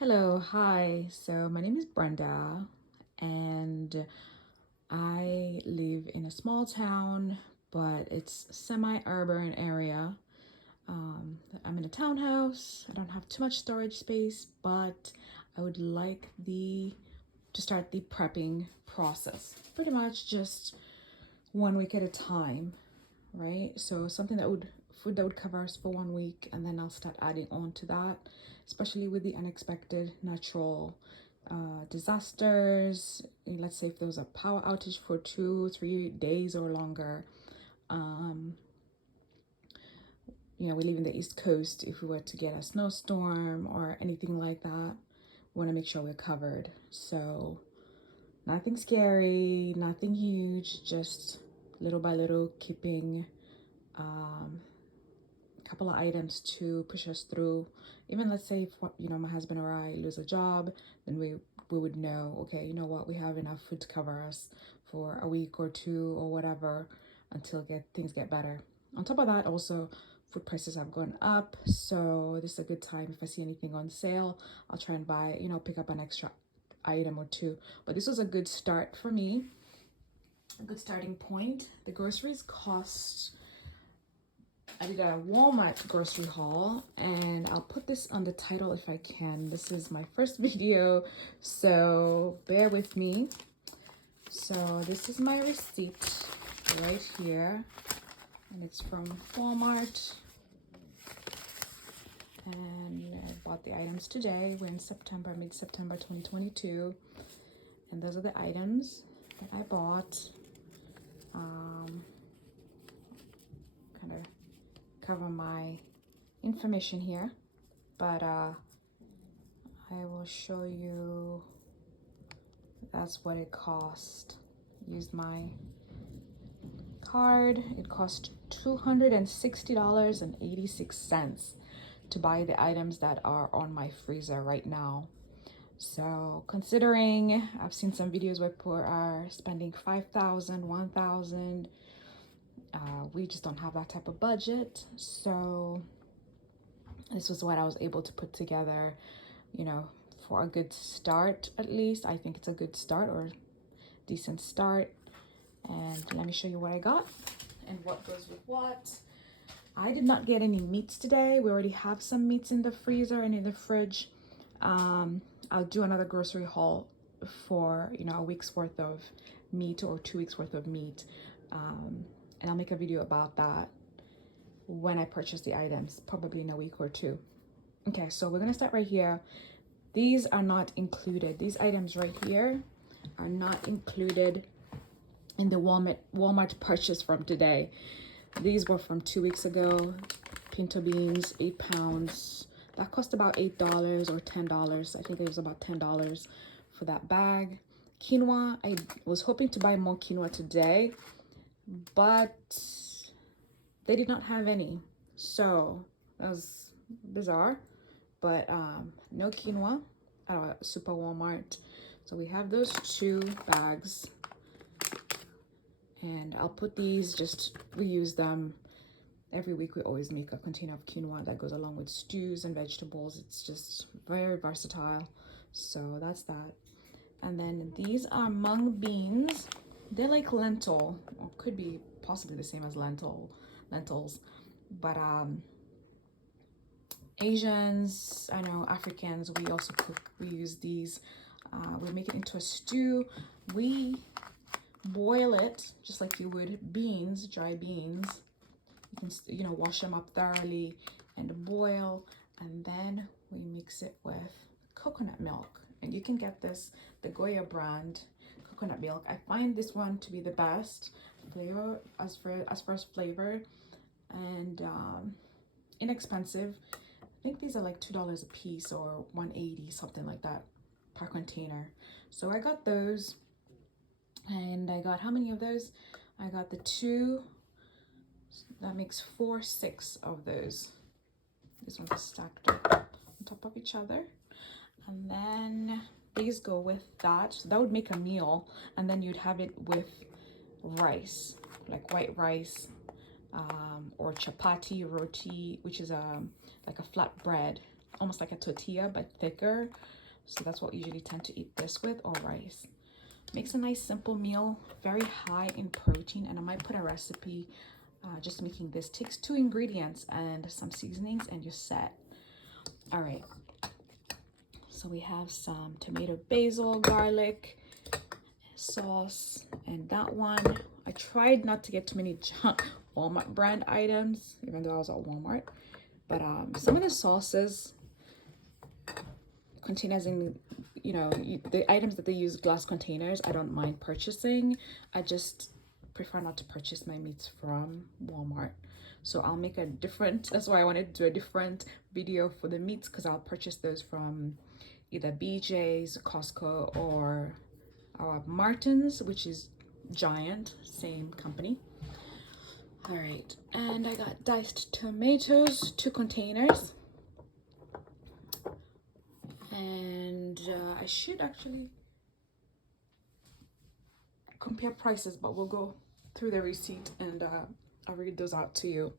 Hello, hi. So my name is Brenda, and I live in a small town, but it's semi-urban area. I'm in a townhouse. I don't have too much storage space, but I would like the to start the prepping process. Pretty much just 1 week at a time, right? So something that would food that would cover us for 1 week, and then I'll start adding on to that, especially with the unexpected natural disasters. Let's say if there was a power outage for 2 3 days or longer. um we live in the East Coast. If we were to get a snowstorm or anything like that, we want to make sure we're covered. So nothing scary, nothing huge, just little by little keeping a couple of items to push us through. Even let's say if my husband or I lose a job, then we would know, okay, you know what, we have enough food to cover us for a week or two or whatever until get things get better. On top of that, also food prices have gone up, so this is a good time. If I see anything on sale, I'll try and buy, pick up an extra item or two. But this was a good start for me, a good starting point. The groceries cost, I did a Walmart grocery haul, and I'll put this on the title if I can. This is my first video, so bear with me. So this is my receipt right here, and it's from Walmart, and I bought the items today. We're in September, mid-September 2022, and those are the items that I bought. Kind of cover my information here, but I will show you. That's what it cost. Used my card. It cost $260.86 to buy the items that are on my freezer right now. So considering I've seen some videos where people are spending 5,000, 1,000, we just don't have that type of budget. So this was what I was able to put together, for a good start. At least I think it's a good start, or decent start. And let me show you what I got and what goes with what. I did not get any meats today. We already have some meats in the freezer and in the fridge. I'll do another grocery haul for a week's worth of meat or 2 weeks worth of meat, and I'll make a video about that when I purchase the items, probably in a week or two. Okay, so we're gonna start right here. These are not included. These items right here are not included in the Walmart purchase from today. These were from 2 weeks ago. Pinto beans, 8 pounds. That cost about $8 or $10. I think it was about $10 for that bag. Quinoa, I was hoping to buy more quinoa today, but they did not have any. So that was bizarre. But no quinoa at Super Walmart. So we have those 2 bags. And I'll put these, just reuse them. Every week we always make a container of quinoa that goes along with stews and vegetables. It's just very versatile. So that's that. And then these are mung beans. They're like lentil, or could be possibly the same as lentils. But Asians, I know Africans, we also cook, we use these. We make it into a stew. We boil it just like you would beans, dry beans. You can wash them up thoroughly and boil, and then we mix it with coconut milk. And you can get this, the Goya brand coconut milk. I find this one to be the best flavor, as far as flavor, and inexpensive. I think these are like $2 a piece or $1.80, something like that, per container. So I got those. And I got how many of those? I got the 2. That makes 4, 6 of those. This one's stacked up on top of each other. And then these go with that. So that would make a meal. And then you'd have it with rice, like white rice, or chapati roti, which is like a flat bread. almost like a tortilla but thicker. So that's what we usually tend to eat this with, or rice. Makes a nice simple meal, very high in protein. And I might put a recipe just making this. Takes 2 ingredients and some seasonings and you're set. All right, so we have some tomato, basil, garlic sauce, and that one I tried not to get too many Walmart brand items, even though I was at Walmart. But some of the sauces containers in, you know, the items that they use glass containers, I don't mind purchasing. I just prefer not to purchase my meats from Walmart. So I'll make a different, that's why I wanted to do a different video for the meats, because I'll purchase those from either BJ's, Costco, or Martin's, which is Giant, same company. All right, and I got diced tomatoes, 2 containers. And I should actually compare prices, but we'll go through the receipt and I'll read those out to you.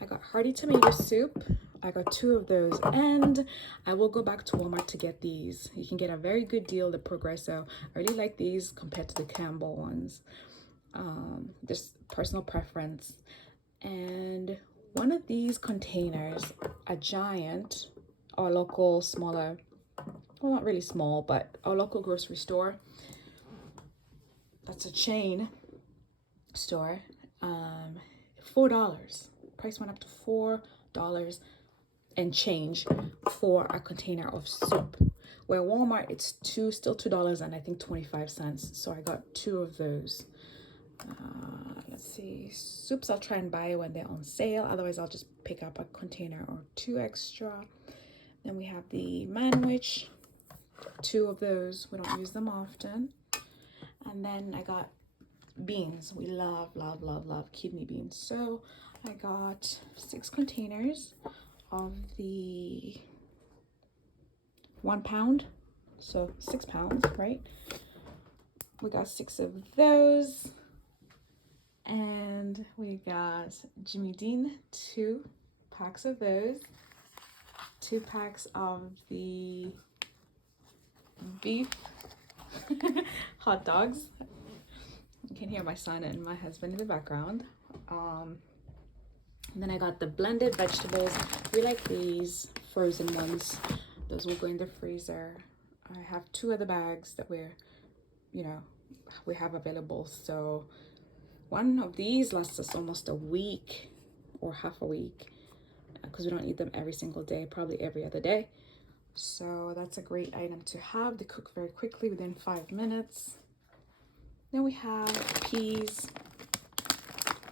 I got hearty tomato soup. I got 2 of those, and I will go back to Walmart to get these. You can get a very good deal, the Progresso. I really like these compared to the Campbell ones. Just personal preference. And one of these containers, a Giant, our local smaller, well, not really small, but our local grocery store, that's a chain store, $4. Price went up to $4 and change for a container of soup, where Walmart it's still $2 and I think 25 cents. So I got 2 of those. Let's see, soups I'll try and buy when they're on sale, otherwise I'll just pick up a container or 2 extra. Then we have the manwich, 2 of those. We don't use them often. And then I got beans. We love kidney beans. So I got 6 containers of the 1 pound. So 6 pounds, right? We got 6 of those. And we got Jimmy Dean, 2 packs of those. 2 packs of the beef hot dogs. You can hear my son and my husband in the background. And then I got the blended vegetables. We like these frozen ones. Those will go in the freezer. I have 2 other bags that we have available. So one of these lasts us almost a week or half a week, because we don't eat them every single day, probably every other day. So that's a great item to have. They cook very quickly, within 5 minutes. Then we have peas.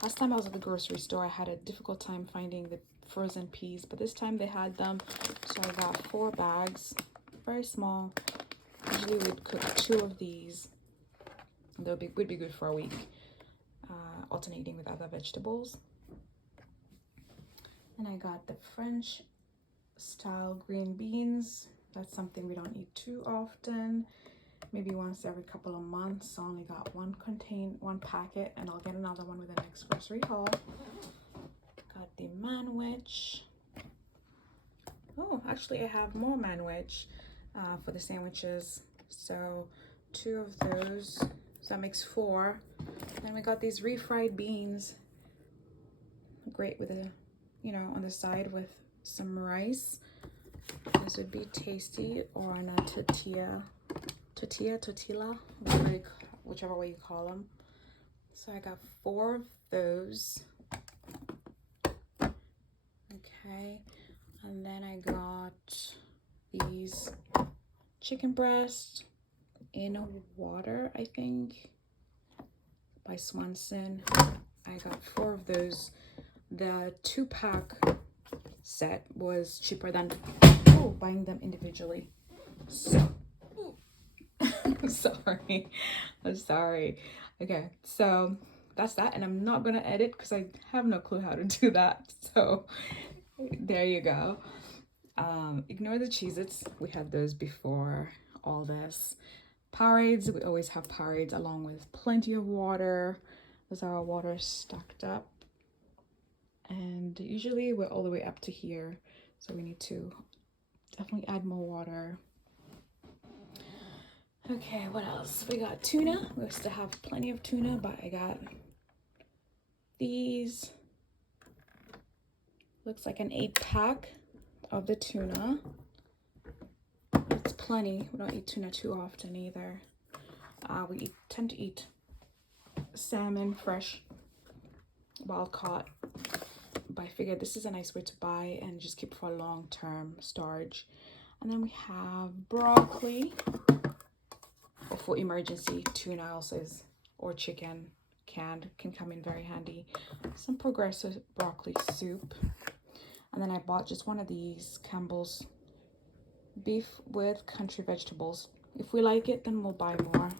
Last time I was at the grocery store, I had a difficult time finding the frozen peas, but this time they had them. So I got 4 bags, very small. Usually we'd cook 2 of these. Would be good for a week, alternating with other vegetables. And I got the French style green beans. That's something we don't eat too often, maybe once every couple of months. So I only got one packet, and I'll get another one with the next grocery haul. Got the manwich. Oh, actually I have more manwich for the sandwiches, so 2 of those, so that makes 4. Then we got these refried beans, great with a, on the side with some rice. This would be tasty, or on a tortilla, whichever way you call them. So I got 4 of those. Okay, and then I got these chicken breast in water, I think, by Swanson. I got 4 of those. The 2-pack set was cheaper than buying them individually. So I'm sorry. Okay, so that's that, and I'm not gonna edit because I have no clue how to do that. So there you go. Ignore the Cheez-Its. We had those before all this. Powerades, we always have Powerades along with plenty of water. Those are our water stacked up. And usually we're all the way up to here, so we need to Definitely add more water. Okay, what else? We got tuna. We still have plenty of tuna, but I got these. Looks like an 8-pack of the tuna. It's plenty. We don't eat tuna too often either. We tend to eat salmon fresh, wild caught. But I figured this is a nice way to buy and just keep for long-term storage. And then we have broccoli. Or for emergency, tuna also is, or chicken canned can come in very handy. Some Progressive broccoli soup. And then I bought just one of these Campbell's beef with country vegetables. If we like it, then we'll buy more.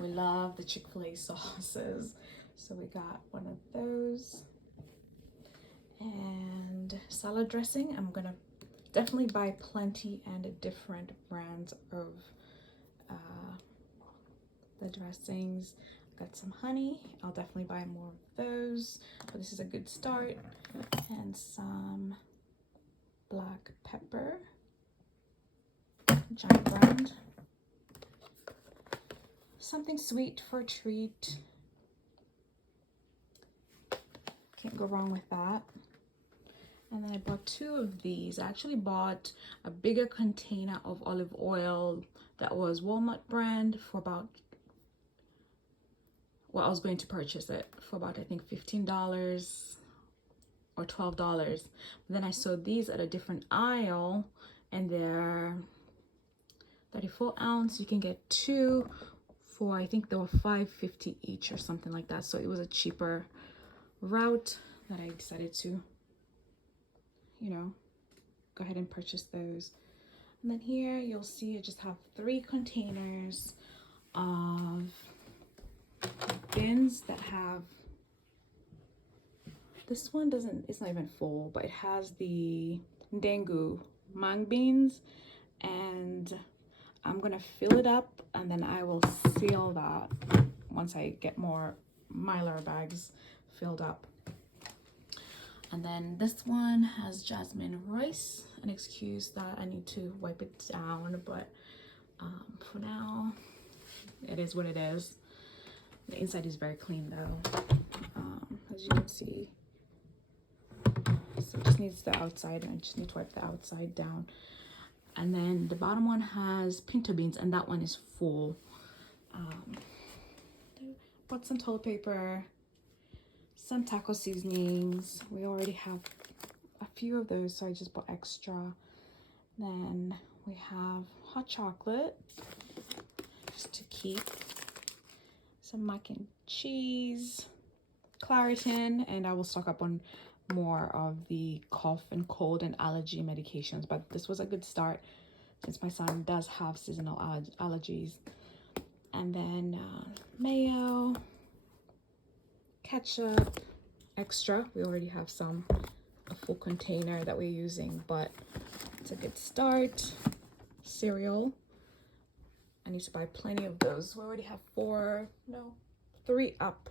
We love the Chick-fil-A sauces. So we got one of those. And salad dressing. I'm gonna definitely buy plenty and different brands of the dressings. Got some honey. I'll definitely buy more of those, but this is a good start. And some black pepper, giant brand. Something sweet for a treat. Can't go wrong with that. And then I bought 2 of these. I actually bought a bigger container of olive oil that was Walmart brand for about, well, I was going to purchase it for about, I think, $15 or $12. But then I saw these at a different aisle and they're 34 ounce. You can get 2 for, I think they were $5.50 each or something like that. So it was a cheaper route that I decided to, you know, go ahead and purchase those. And then here you'll see I just have 3 containers of bins that have, this one doesn't, it's not even full, but it has the dengu mung beans, and I'm gonna fill it up and then I will seal that once I get more Mylar bags filled up. And then this one has jasmine rice, and excuse that I need to wipe it down, but for now it is what it is. The inside is very clean though, as you can see. So it just needs the outside, and I just need to wipe the outside down. And then the bottom one has pinto beans, and that one is full. Bought some toilet paper, some taco seasonings. We already have a few of those, so I just bought extra. Then we have hot chocolate, just to keep. Some mac and cheese, Claritin, and I will stock up on more of the cough and cold and allergy medications, but this was a good start since my son does have seasonal allergies. And then mayo, ketchup, extra. We already have a full container that we're using, but it's a good start. Cereal. I need to buy plenty of those. We already have 3 up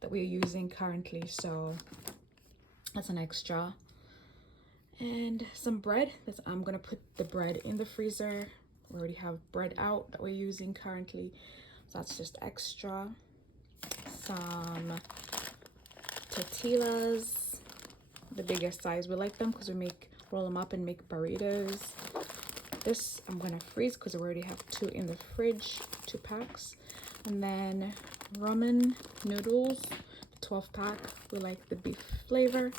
that we're using currently, so that's an extra. And some bread. I'm gonna put the bread in the freezer. We already have bread out that we're using currently, so that's just extra. Some tortillas, the biggest size. We like them because we roll them up and make burritos. This I'm gonna freeze because we already have 2 in the fridge, 2 packs. And then ramen noodles, 12-pack. We like the beef flavor.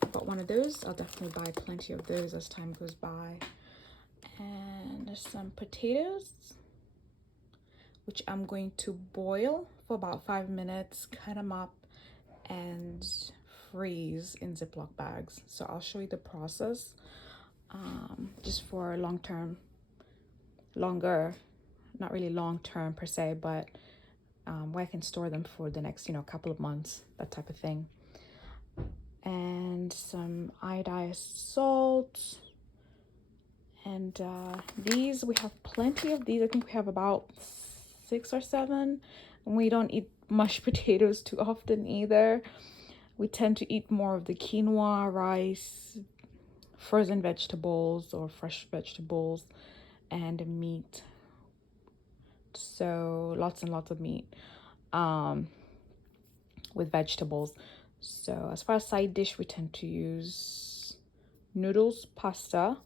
I bought one of those. I'll definitely buy plenty of those as time goes by. And some potatoes, which I'm going to boil for about 5 minutes, cut them up, and freeze in Ziploc bags. So I'll show you the process, just for longer, not really long term per se, but where I can store them for the next, couple of months, that type of thing. And some iodized salt. And these, we have plenty of these. I think we have about 6 or 7. And we don't eat mashed potatoes too often either. We tend to eat more of the quinoa rice, frozen vegetables or fresh vegetables and meat. So lots and lots of meat with vegetables. So as far as side dish, we tend to use noodles, pasta,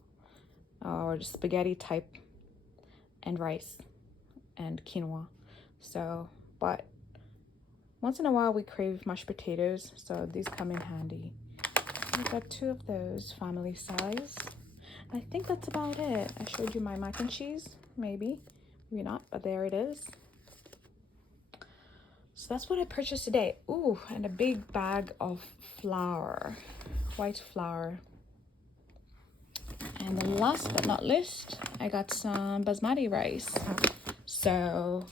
or spaghetti type, and rice and quinoa. So, but once in a while we crave mashed potatoes, so these come in handy. I got 2 of those, family size. I think that's about it. I showed you my mac and cheese, maybe not, but there it is. So that's what I purchased today. Ooh, and a big bag of flour, white flour. And then last but not least, I got some basmati rice. So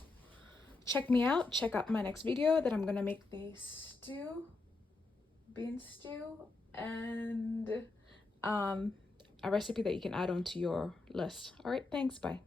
check me out. Check out my next video that I'm gonna make the stew, bean stew, and a recipe that you can add on to your list. All right, thanks, bye.